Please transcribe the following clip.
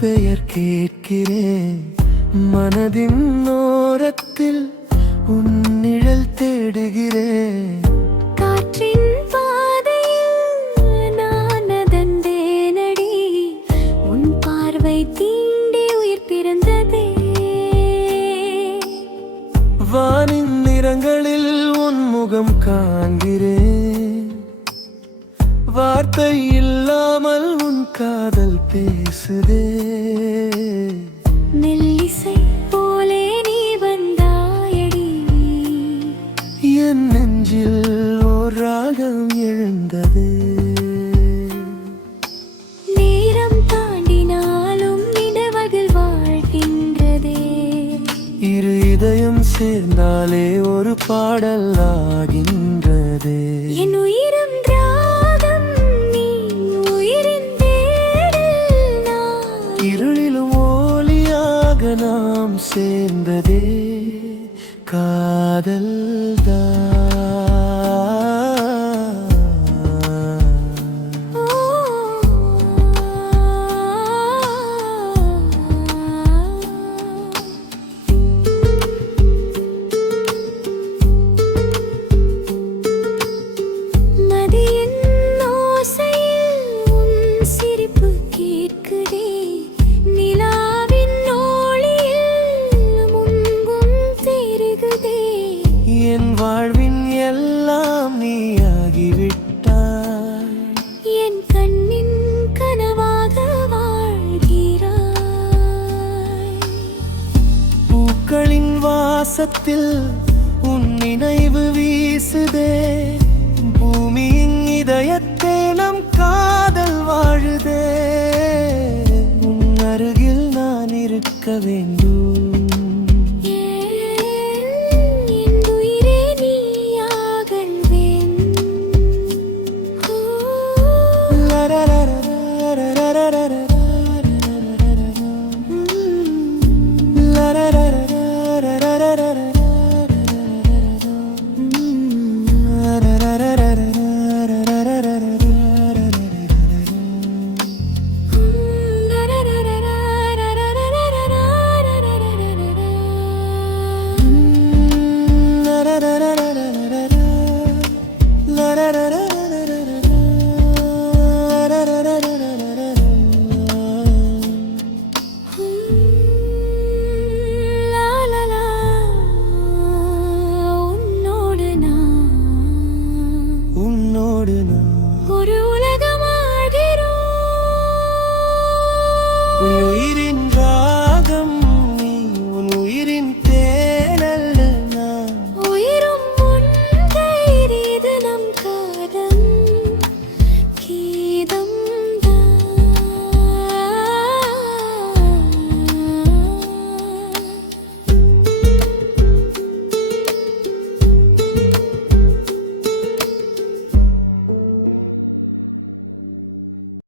பெயர் கேட்கிறேன். மனதின் ஓரத்தில் உன் நிழல் தேடுகிறேன். காற்றின் பாதையில் நான் நடந்தேனடி, உன் பார்வை தீண்டி உயிர் பிறந்ததே. வானின் நிறங்களில் உன் முகம் காண்கிறேன். வார்த்தை இல்லாமல் உன் காதல் பேசுதே. மெல்லிசை போலே நீ வந்தாயடி, என் நெஞ்சில் ஓர் ராகம் எழுந்தது. நேரம் தாண்டினாலும் நினைவுகள் வாழ்கின்றதே. இரு இதயம் சேர்ந்தாலே ஒரு பாடல் ஆகின்றதே. என் உயிரும் ராகம், நீ உயிரின் தேடல் நான். இருளிலும் ஒளியாக நாம் சேர்ந்ததே காதல்தான். மதியின் ஓசையில் உன் சிரிப்பு கேட்குதே. நிலாவின் ஒளியில் முன்பும் தெரிகுதே. என் வாழ்வின் எல்லாம் நீயாகிவிட்டாய். என் கண்ணின் கனவாக வாழ்கிறாய். பூக்களின் வாசத்தில் உன் நினைவு வீசுதே. பூமியின் இதயத்தே நம் காதல் வாழுதே. உன் அருகில் நான் இருக்க வேண்டும்.